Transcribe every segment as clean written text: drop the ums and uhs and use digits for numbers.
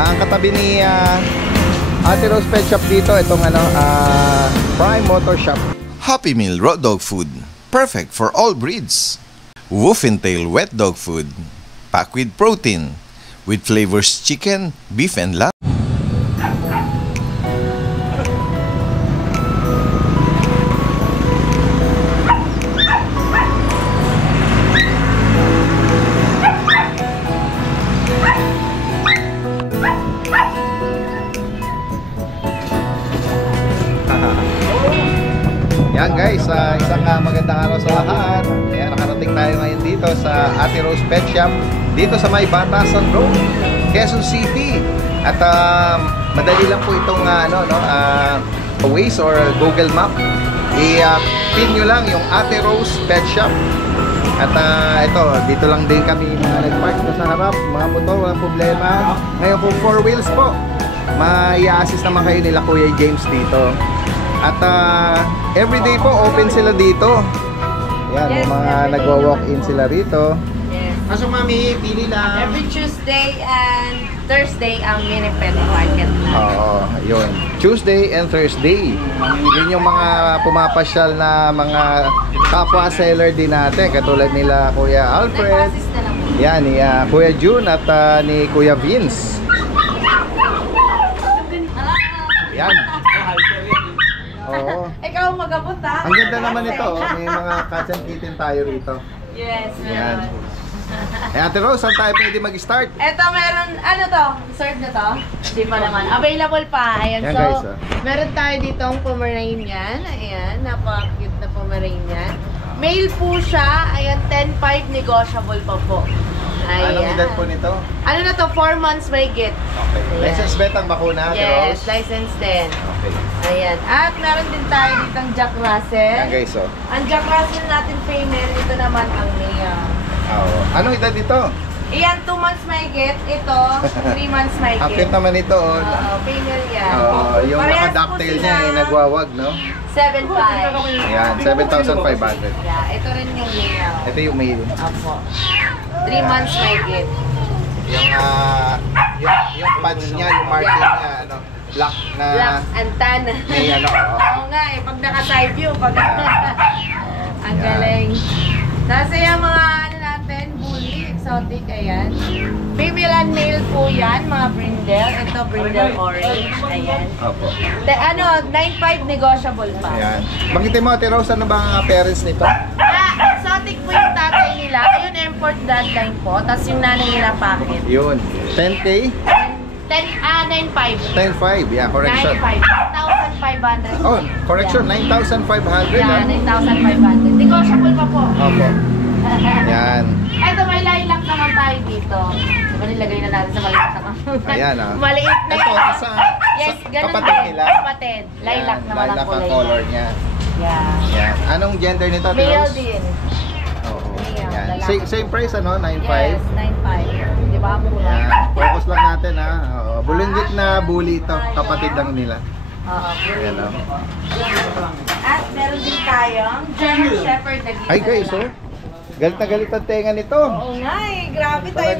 Ang katabi ni Ate Rose Pet Shop dito, itong Prime Motor Shop. Happy Meal Raw Dog Food. Perfect for all breeds. Wolf and Tail Wet Dog Food. Packed with protein. With flavors chicken, beef, and lamb. Yan guys, isang magandang araw sa lahat. Yan, nakarating tayo ngayon dito sa Ate Rose Pet Shop dito sa May Batasan Road, Quezon City. At madali lang po itong Waze or Google Map. I-pin nyo lang yung Ate Rose Pet Shop. At ito, dito lang din kami mga nag-park sa harap, mga motor, walang problema. Ngayon po 4 wheels po, may-assist naman kayo nila Kuya James dito. At everyday po open sila dito. Yan, yes, mga nagwa-walk-in sila rito. Yes. Kaso mami, pili lang. Every Tuesday and Thursday ang mini pet market na. Oo, yun. Tuesday and Thursday. Yun yung mga pumapasyal na mga kapwa seller din natin. Katulad nila Kuya Alfred. Yan, ni Kuya June at ni Kuya Vince. Yan. Oo. Ikaw magabot ha? Ang ganda naman ito. May mga cats and kitten tayo rito. Yes, Yan. meron. Ate Rose, saan tayo pwede mag-start? Ito meron, ano to? Serve na to? Hindi pa naman. Available pa. Ayan, Yan, so, guys, meron tayo dito ang Pomeranian. Ayan, napaka-cute na Pomeranian. Male po siya. Ayan, 10.5 negotiable pa po. Ayan. Anong edad po nito? Ano na to? 4 months may get. Okay. Ayan. License bet ang bakuna, Ate Yes, Rose? license din. Okay. Ayan. At meron din tayo ditong Jack Russell. Yan guys, oh. Ang Jack Russell natin female, ito naman ang male. Oo. Anong edad dito? Iyan, 2 months may get. Ito, 3 months may Ang get. cute naman ito, oh. Oo, female yan. Oo, yung Parehas naka-ducktail po niya sila. nagwawag, no? 7.5. Ayan, 7,500. Yeah, ito rin yung male. Ito yung male. Opo. 3 months may get. Yung pads niya, yung marking niya, black na... Black and tan. May Oo nga eh, pag naka-side view, pag... Ang galing. Tapos yung mga natin, bully, exotic, ayan. Female and male po yan, mga brindle. Ito, brindle orange, ayan. Opo. 9.5 negotiable pa. Ayan. Banggitin mo, Ate Rose, ano ba ang parents nito? Exotic po yung tatay nila. Ayun, import bloodline po. Tapos yung nanay nila packet. Yun. 10K? 9.5. 10,500, yeah, correction. 9.5. 9,500. Oh, correction, 9,500. Yeah, 9,500. Negotiable pa po. Opo. Yan. Ito, may lilac naman tayo dito. Diba nilagay na natin sa maliit na Ayan, ah. Maliit na Ito, yan. sa Yes, ganun kapatid din. nila. Kapatid. Lilac Yan, naman ang lilac kulay. color niya. Yeah. Yan. Anong gender nito, Ate Male Rose? din. Oo. Male, Yan. lalaki. Same price, ano? 9,500. Yes, 9.5. Di ba? Mura. Yan. Focus lang natin, ha? Oo. Bulunggit na bully ito. Kapatid lang nila. Oo, Ayan, oh. At meron din tayong German Shepherd na Ay, guys, oh. Galit na galit ang tenga nito. Oo nga eh, grabe tayo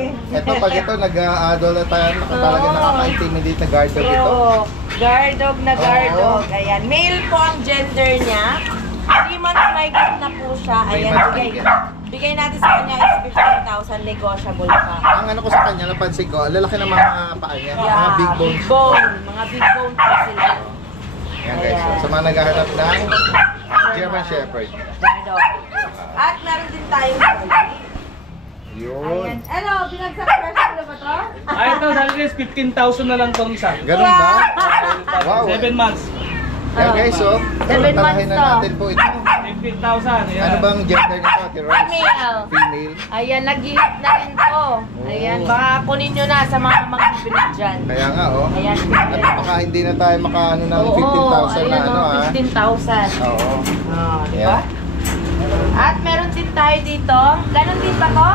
eh. Ito, pag ito, nag-adol na tayo, talaga nakaka-intimidate na guard dog ito. Oo, guard dog na guard dog. Ayan, male po ang gender niya. 3 months may get na po siya. Ayan, bigay natin sa kanya is 15,000 negotiable pa. Ang ano ko sa kanya, napansin ko, lalaki ng mga paa niya, mga big bones. Mga big bone po sila. Yan guys, so, sa mga naghahanap ng German Shepherd. Guard dog. At meron din tayong Yun. ayan. Ano, binagsak pressure na ba to? Ay, ito, Dalgis, 15,000 na lang itong isa. Ganun ba? Wow. 7 months. Yan guys, so, 7 months talahin na to. natin po ito. 15,000. Ayan. Ano bang gender nito, Ate Rose? Female. Female. Ayan, nag-ihip na rin to. Ayan, baka kunin nyo na sa mga magbibinig dyan. Kaya nga, oh. Ayan. At baka hindi na tayo makaano ng 15,000 na ano, ah. 15,000. Oo. Oh, di Ayan. ba? At meron din tayo dito. Ganon din ba to?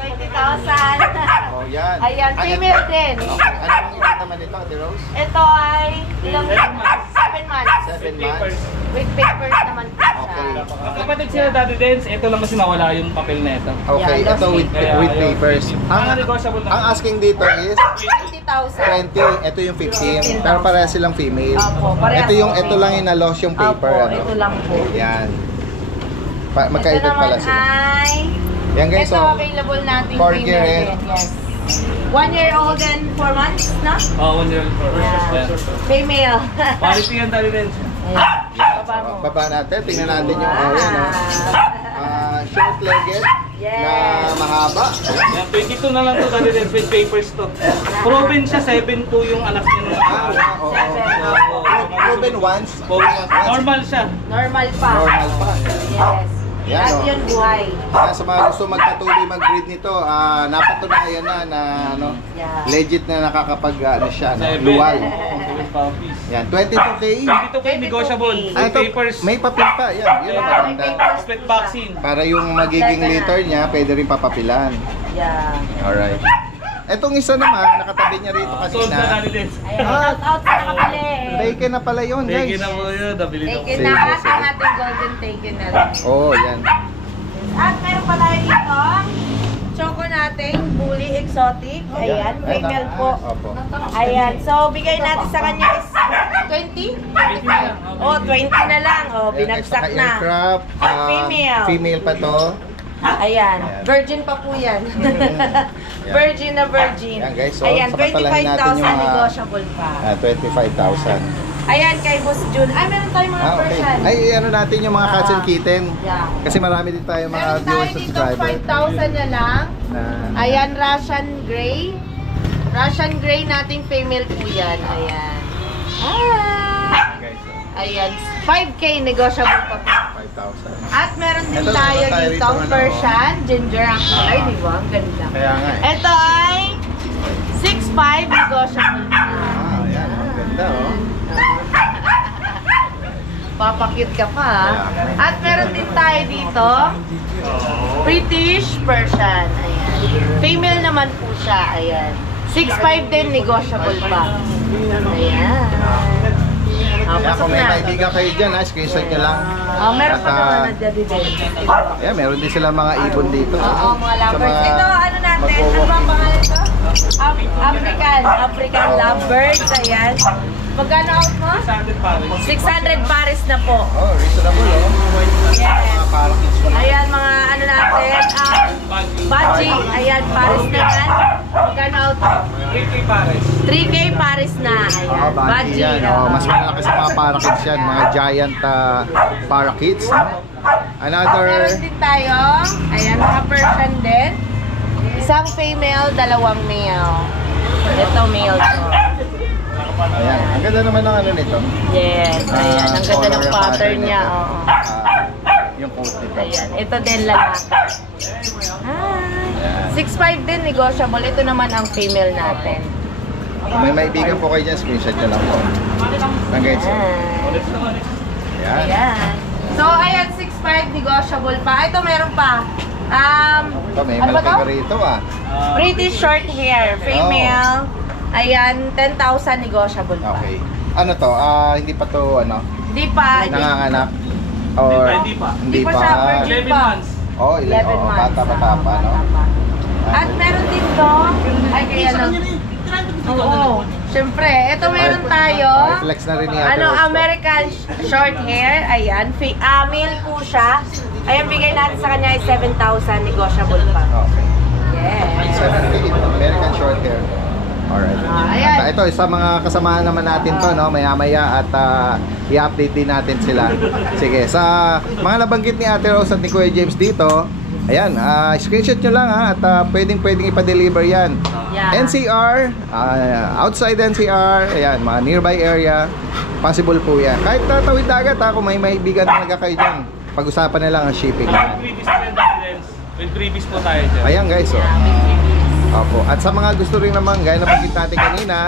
20,000. Oh, yan. Ayan, female din. Okay. Anong edad naman ito, Ate Rose? Ito ay ilang 7 7 months. 7 months. With papers naman po siya. Okay. Kapatid sila Daddy Dens, ito lang kasi nawala yung papel na ito. Okay, Yeah, ito with Kaya, papers. Mga negotiable na. Ang asking dito is 20,000. 20, ito yung 15. Pero parehas silang female. Opo, parehas Ito lang yung na-loss yung paper. Opo, ano? ito lang po. Yan. Ito Magkaedad naman pala sila. ay... Yan guys, Ito so, available natin 4 year female din, yes. 1 year old and 4 months, no? Oh, 1 year for Yeah. Female. Quality yan Daddy Dens. Ayan. Baba mo. baba natin, tingnan natin yung ayan, no? Short-legged Yes. na mahaba. Yan, 22 na lang to Daddy Dens with papers to. Proven siya, 7'2" yung anak niya nung Oo. Proven once. Normal siya. Normal pa. Normal pa. Yes. Yan, At oh. yun buhay. Kaya sa mga gusto magpatuloy mag-breed nito, napatunayan na ano, Yeah. legit na nakakapag ano siya, no? 7. Luwal. Puppies. Yan, 22K. 22K negotiable. Ah, With ito, papers. may papel pa. Yan, yun ang Yeah, may maganda. papers. Split vaccine. Para yung magiging Maganda na. litter niya, pwede rin papapilan. Yeah. Alright. Etong isa naman, nakatabi niya rito Sold na kanina. Daddy Dens. Ayan, shout out sa nakabili. Taken na pala yun, Take guys. na po yun. Nabili na po. Taken Sige, na at sige. ang ating golden taken na rin. Oo, yan. At meron pa tayo dito, choco nating bully exotic. Ayan, female po. Opo. Ayan, so bigay natin sa kanya is 20? 25. Oh, 20 na lang. Oh, binagsak Ayan, na. aircraft, Female. female pa to. Ayan, virgin pa po yan. Virgin na virgin. Ayan, guys, so, Ayan, samantalahin natin yung 25,000 negotiable pa. 25,000. Ayan, kay Boss Jun. Ay, meron tayong mga Okay. Persian. Ay, ano natin yung mga cats and kitten. Yeah. Kasi marami din tayo mga Meron tayo viewers dito subscriber. 5,000 na lang. Na, Ayan, Russian Grey. Russian Grey nating female po yan. Ayan. Ah! guys, Ayan, 5K negotiable pa po. 5,000. At meron din Ito, tayo meron tayo dito rito, ano, Persian, ginger ang color, di ba? Ang ganda. Kaya nga eh. Ito ay 6'5 negotiable pa. Ah, ayan. Ang ganda, oh. Papakit ka pa. Kaya nga. At meron din tayo dito British Persian. Ayan. Female naman po siya. Ayan. 6'5 din, negotiable pa. Ayan. Oh, Kaya pasok kung may na. kaibigan kayo dyan, screenshot nyo lang. Oh, meron pa At, naman na dyan din. Ayan, meron din sila mga ibon dito. Oo, mga Sa lovebirds. Ito, ano natin? Ano ba ang pangalan ito? African lovebirds. Ayan. Magkano out mo? 600 pares. 600 pares na po. Oh, reasonable, oh. Yes. Mga parakeets pa. Ayan, mga ano natin. Baji. Ayan, pares na yan. Magkano out mo? 3K pares. 3K pares na. Oh, Ayan. Baji yan. oo. Oh, mas malaki sa mga parakeets yan. Mga giant parakeets. No? Another... Meron din tayo. Ayan, mga Persian din. Isang female, dalawang male. Ito male to. Ayan. Ang ganda naman ng ano nito. Yes, ayan. Ang ganda ng Color pattern niya. nito. Oo. Yung coat nito. Ayan, ito din lalaki. Ah, 6'5 din, negotiable. Ito naman ang female natin. Kung may maibigan po kayo dyan, screenshot nyo lang po. Hanggang sa... Ayan. Ayan. Ayan. So, ayan, 6'5 negotiable pa. Ito, meron pa. Ito, may ano ba malaki to? ka rito ah. British short hair, female. Ayan, 10,000 negotiable pa. Okay. Ano to? Hindi pa to ano? Di pa. Nanganganak? Or Hindi pa. Hindi pa siya virgin 11 pa. months. Oh, 11 oh, months. bata-bata pa, no? Bata pa. At meron din to. Ay, kaya no. Oo. Siyempre, ito meron tayo. Flex na rin ni Ate Ano, Rose to. American short hair. Ayan. Male po siya. Ayan, bigay natin sa kanya ay 7,000 negotiable pa. Okay. Yes. 7K, American short hair. Alright. Ayan. At ito, sa mga kasamahan naman natin to, no? Maya-maya at i-update din natin sila. Sige, sa mga nabanggit ni Ate Rose at ni Kuya James dito, ayan, screenshot nyo lang ha, at pwedeng i-deliver yan. Yeah. NCR, outside NCR, ayan, mga nearby area, possible po yan. Kahit tawid dagat ha, kung may maibigan talaga kayo dyan, pag-usapan na lang ang shipping. Freebies po yan, Daddy Dens. With freebies po tayo dyan. Ayan guys, oh. Yeah, big babies. Opo. At sa mga gusto rin naman, gaya na pagkita natin kanina,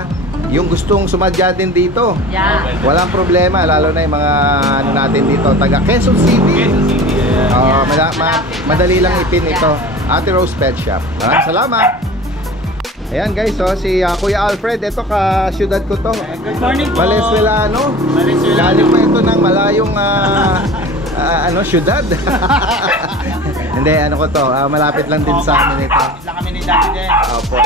yung gustong sumadya din dito, Yeah. walang problema, lalo na yung mga ano natin dito, taga Quezon City. Quezon City. Madali lang ipin ito. Ate Rose Pet Shop. Maraming salamat. Ayan guys, oh, si Kuya Alfred, ito ka-syudad ko to. Good morning po. Valenzuelano. Galing pa ito ng malayong syudad. Hindi, ano ko to, malapit lang din sa amin ito. Malapit lang kami ni Daddy din. Opo.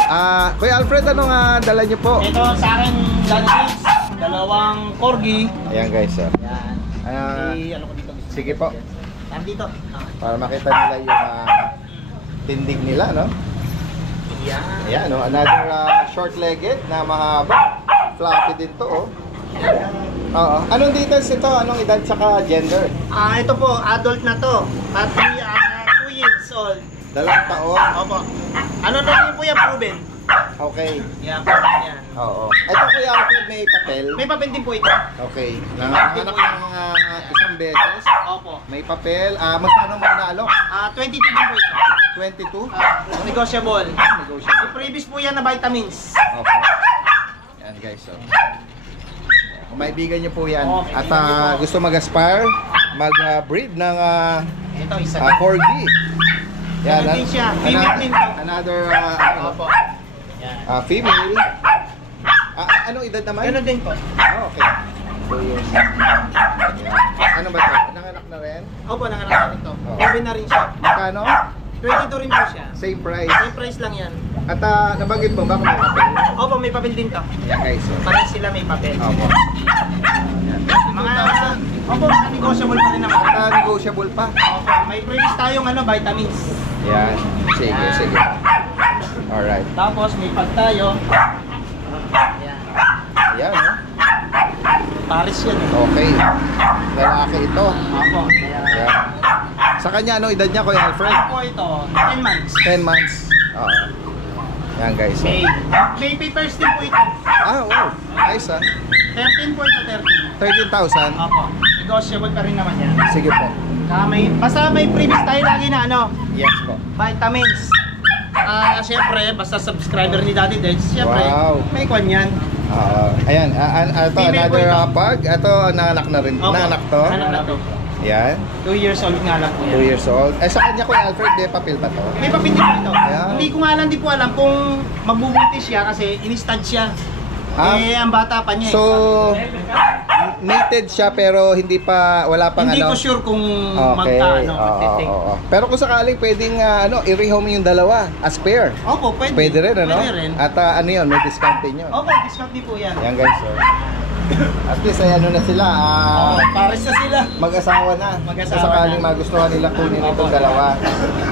Kuya Alfred, anong dala niyo po? Ito sa akin, Daddy Kids, dalawang corgi. Ayan guys, oh. Yan. Ano ko dito? Sige po, Nandito. para makita nila yung tindig nila, no? Yan. Ayan, no? Another short-legged na mahaba. Floppy din to, oh. Oo. Anong details ito? Anong edad tsaka gender? Ito po, adult na to. At 2 years old. 2 taon. Opo. Ano na rin po yan, proven? Okay. Yan, proven yan. Oo. Ito Kuya Alfred, may papel. May papel din po ito. Okay. Nanganak ng isang beses. Opo. May papel. Magkano mo naalok? 22 din po ito. 22? Negotiable. Negotiable. May previous po yan na vitamins. Okay. Yan guys, so. Kung maibigan niyo po yan. Okay, At kaibigan niyo po. gusto mag-aspire, mag-breed ng Ito, isa. corgi. Yan. Ano din siya? Female din to. Another Opo. Yan. female. Anong edad naman? Ganun din po. Okay. 2 years. Yan. Ano ba ito? Nanganak na rin? Opo, nanganak na rin to. Oo. Proven na rin siya. Magkano? 22 rin po siya. Same price. Same price lang yan. At nabanggit mo ba kung may papel? Opo, may papel din to. Yan guys. So. Parang sila may papel. Opo. Mga, opo, negotiable pa rin naman. Negotiable pa. Opo, may previous tayong vitamins. Yan. Sige, sige. Alright. Tapos may pag tayo. Yan. Ayan, no? Paris yan eh. Okay. Lalaki ito. Opo. Ayan. Sa kanya, anong edad niya, Kuya Alfred? Po ito, 10 months. 10 months. Oo. Yan guys. So. May papers din po ito. Wow. Nice, 13 po ito, 13. 13,000. Opo. Negotiable pa rin naman yan. Sige po. Basta may previous tayo lagi na Yes po. vitamins. Siyempre, basta subscriber ni Daddy Dex, siyempre, Wow. may kwan yan. Ayan. Ito, Female po another ito. pug. Ito, nanganak na rin. Opo. Nanganak to. Anak na to. Yan. 2 years old nga lang po 2 yan. years old. Sa kanya, Kuya Alfred, may papel ba to? May papel din po ito. Ayan. Hindi ko nga lang di po alam kung magbubuntis siya kasi in-stud siya. Ang bata pa niya. So, mated siya pero hindi pa, wala pang hindi ko ano. sure kung Okay. magtitake. Oo. Pero kung sakaling pwedeng i-rehome yung dalawa as pair. Opo, pwede. Pwede rin, ano? Pwede rin. At ano yun, may discount din yun. Opo, discount din po yan. Yan guys, so. At least ay ano na sila, Pares na sila. mag-asawa na. Mag-asawa Kung sakaling na. magustuhan nila kunin itong Opo. dalawa.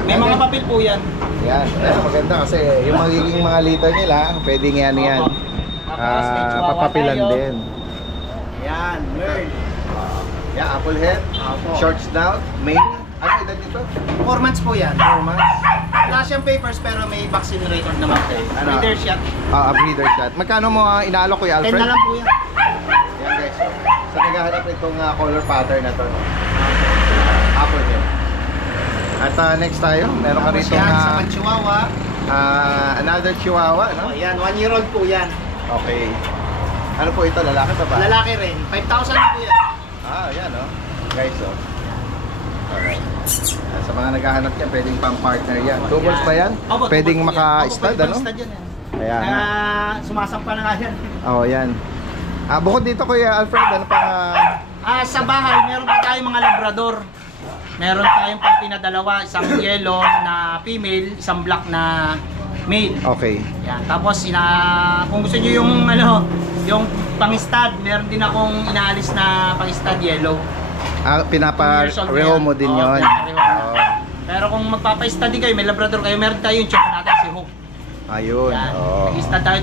May mga papel po yan. Yan, maganda kasi yung magiging mga liter nila, pwedeng yan yan. Opo. Tapos may chihuahua Papapilan tayo. din. Yan, Merl. Yeah, apple head, Opo. short snout, male. Ano edad nito? 4 months po yan. 4 months. Wala siyang papers pero may vaccine record naman po. Ano? Breeder shot. Breeder shot. Magkano mo inaalok, Kuya 10 Alfred? na lang po yan. Yan guys. So, sa naghahanap itong color pattern na to. No? Apple head. At next tayo, meron ka Tapos rito yan, sa Chihuahua. another chihuahua, no? Oh, yan, 1 year old po yan. Okay. Ano po ito, lalaki ba? Lalaki rin. 5,000 po yan. Yan, no? Guys, oh. Alright. Sa mga naghahanap yan, pwedeng pang partner yan. Two balls ba yan? Opo, Pwedeng two balls po yan. maka-stud, Opo, ano? pwede pang-stud yan. Ayan. Sumasampa na nga yan. Oo, yan. Bukod dito, Kuya Alfred, ano pang... Sa bahay, meron pa tayong mga labrador. Meron tayong pang pinadalawa, isang yellow na female, isang black na male. Okay. Yan. Tapos kung gusto niyo yung yung pang-stud, meron din akong inaalis na pang-stud yellow. 2 years old Papa-reho na mo yan. din Oo, yun. pinapareho. Oo. Pero kung magpapa-study kayo, may labrador kayo, meron tayo yung chok natin, si Hook. Ayun. Yan. Oo. Nag-stud tayo.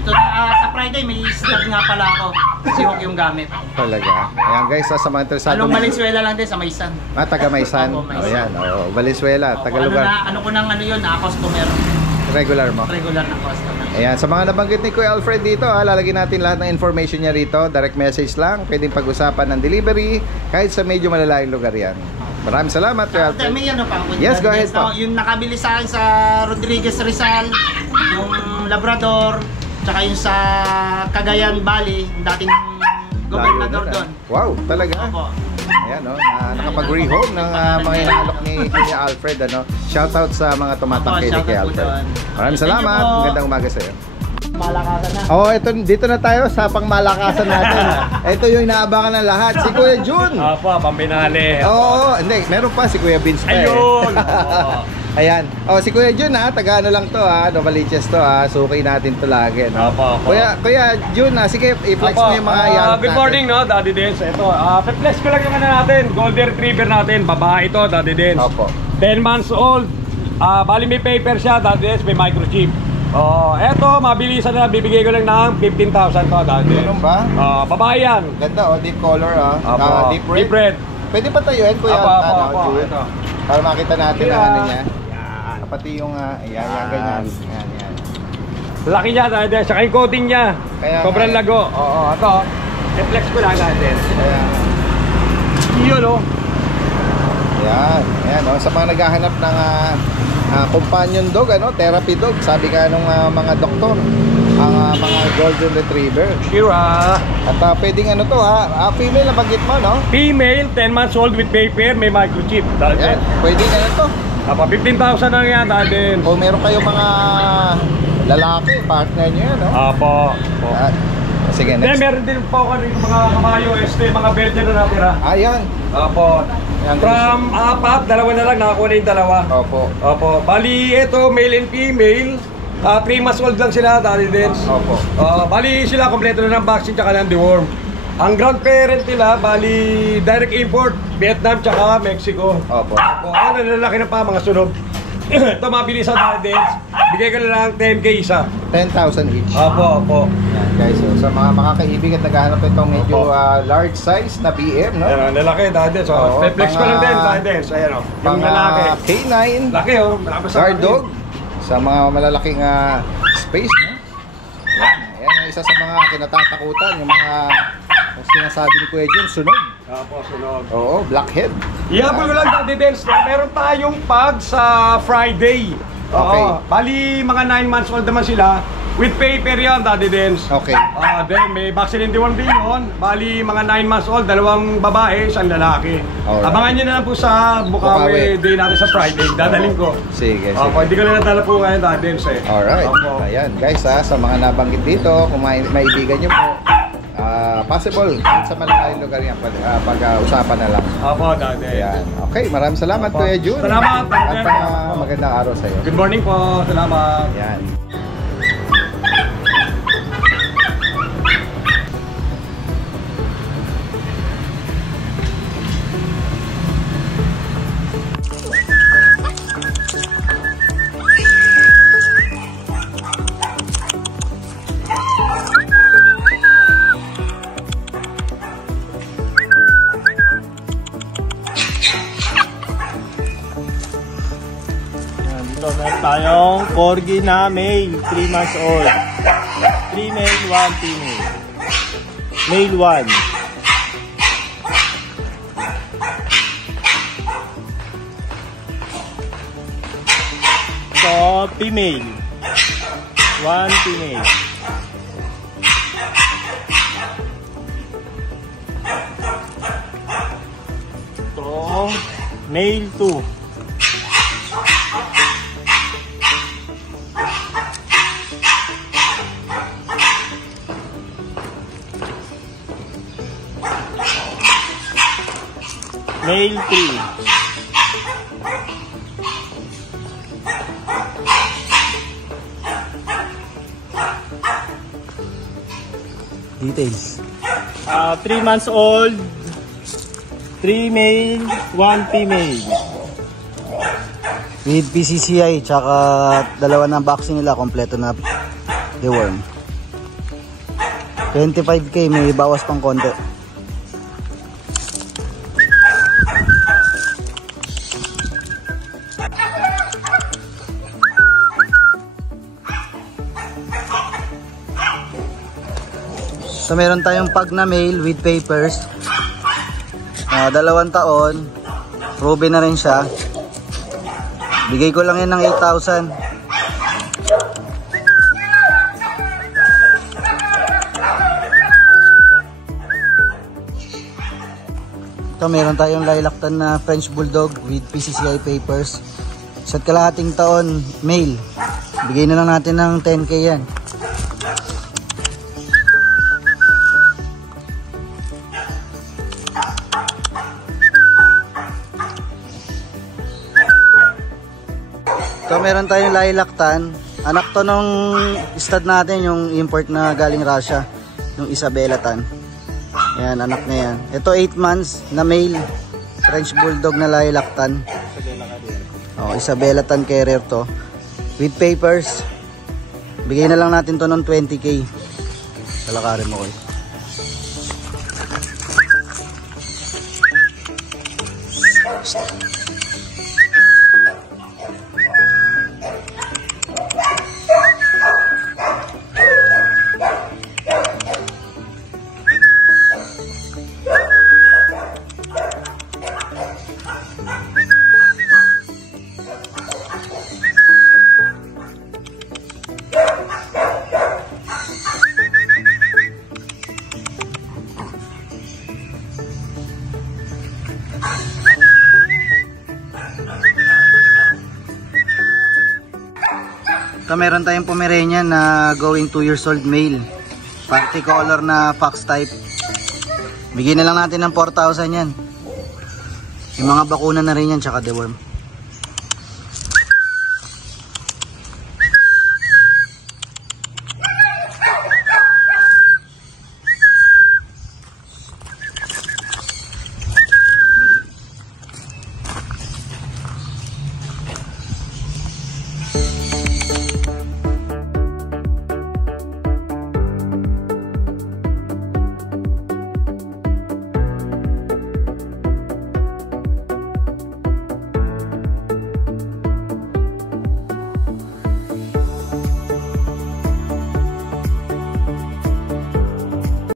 Sa Friday, may stud nga pala ako. Si Hook yung gamit. Talaga. Ayan guys, sa mga interesado. Anong Valenzuela lang din sa Maysan. Taga Maysan. Opo, Maysan. Ayan, Valenzuela, taga lugar. Ano ko nang yun, customer. Regular mo. Regular na customer. Ayan, sa mga nabanggit ni Kuya Alfred dito, lalagyan natin lahat ng information niya rito. Direct message lang, pwedeng pag-usapan ng delivery, kahit sa medyo malalayong lugar yan. Maraming salamat, Kuya Alfred. May ano pa? Yes, go ahead po. Yung nakabili sa akin sa Rodriguez Rizal, yung Labrador, tsaka yung sa Cagayan Valley, yung dating gobernador doon. Wow, talaga. Opo. Ayan, nakapag-rehome ng mga inaalok ni Kuya Alfred. Shoutout sa mga tumatangkay ni Opo, Kuya shoutout po Alfred. doon. Maraming Thank you salamat. po. Magandang umaga sa iyo. Malakasan na. Oh, dito na tayo sa pangmalakasan natin. Ito yung inaabangan ng lahat. Si Kuya Jun. Opo, pambinali. Oo, hindi. Meron pa si Kuya Vince pa eh. Ayun! Ayan. Oh, si Kuya Jun ha, taga ano lang to ha, Novaliches to ha. Suki natin to lagi, no? Opo. Kuya Jun ha, sige, i-flex mo yung mga yan. Good morning, no, Daddy Dens. Ito, flex ko lang yung ano natin, Golden Retriever natin, babae ito, Daddy Dens. Opo. 10 months old. Bali may paper siya, Daddy Dens, may microchip. Eto, mabilisan na, bibigay ko lang ng 15,000 to, Daddy Dens. Ganun ba? Babae yan. Ganda oh, deep color ha. Opo. Deep Deep red. red. Pwede pa tayuin, Kuya Opo. Jun? Ito. Para makita natin ang Yan. ano niya. Pati yung, ayan, ganyan. Yan. Laki niya, Daddy Dens. Saka yung coating niya. Kaya Sobrang nga. lago. Oo, ito. I-flex ko lang, Daddy Dens. Kaya, Yun, oh. Ayan, oh, sa mga naghahanap ng companion dog, ano, therapy dog, sabi nga nung mga doktor, ang mga golden retriever. Shira. At pwedeng ano to ha, female na banggit mo, no? Female, 10 months old with paper, may microchip. Ayan, pwedeng ano to. 15,000 lang yan, Daddy. Kung meron kayong mga lalaki, partner nyo yan, no? Apo. Sige, Then next. meron din po kami mga kamayo, mga Belgian na natira. Ayan. Apo. Ayan, From 4, dalawa na lang, nakakuha na yung dalawa. Opo. Opo. Bali, ito, male and female. 3 months old lang sila, Daddy Dens. Opo. Bali sila, kompleto na ng vaccine tsaka ng deworm. Ang grandparent nila, bali, direct import, Vietnam tsaka Mexico. Opo. Opo. Nalalaki na pa, mga sunog. Ito, mabilis sa Daddy Dens. Bigay ko na lang 10K isa. 10,000 each. Opo. Ayan, guys, so, sa mga makakaibig at naghahanap itong medyo large size na BM, no? Ayan, lalaki, Daddy Dens. Oo, Flex ko lang din, Daddy Dens. Ayan, o. Yung lalaki. K9, Laki, o. Malapit sa guard dog, sa mga malalaking space, no? Ayan ang isa sa mga kinatatakutan, yung mga sinasabi ni Kuya Jun, sunog. Opo, sunog. Oo, blackhead. Ihabol ko lang, Daddy Dens. Meron tayong pag sa Friday. Okay. Bali, mga 9 months old naman sila. With paper yan, Daddy Dens. Okay. Then may vaccine in deworm din yun. Bali, mga 9 months old, 2 babae, 1 lalaki. Alright. Abangan nyo na lang po sa Bukawi Day natin sa Friday. Dadaling ko. Sige. Hindi ko na nadala po ngayon, Daddy Dens eh. Alright. Opo. Ayan, guys sa mga nabanggit dito, kung maibigan nyo po, possible sa malaking lugar yan, pag-usapan na lang. Opo, Daddy. Ayan. Okay, maraming salamat Opo. Kuya Jun. Salamat, At Daddy. magandang araw sa iyo. Good morning po. Salamat. Ayan. Dito meron tayong corgi na male, 3 months old. 3 male, 1 female. Male 1. So, female. 1 female. Ito, male 2. Male 3. Details. 3 months old, 3 male, 1 female. With PCCI, tsaka dalawa ng vaccine nila, kompleto na deworm. 25k, may bawas pang konti. So meron tayong pag na male with papers. 2 taon. Proven na rin siya. Bigay ko lang yan ng 8,000. Ito meron tayong lilac-tan na French Bulldog with PCCI papers. Isa't kalahating taon male. Bigay na lang natin ng 10k yan. meron tayong lilac tan. Anak to nung stud natin, yung import na galing Russia, yung Isabela tan. Yan, anak niya yan. Ito 8 months na male French Bulldog na lilac tan. Oh, Isabela tan carrier to. With papers. Bigay na lang natin to ng 20k. Kalakarin mo ko. So, meron tayong Pomeranian na going 2 years old male. Party color na fox type. Bigyan na lang natin ng 4,000 yan. Yung mga bakuna na rin yan, tsaka deworm.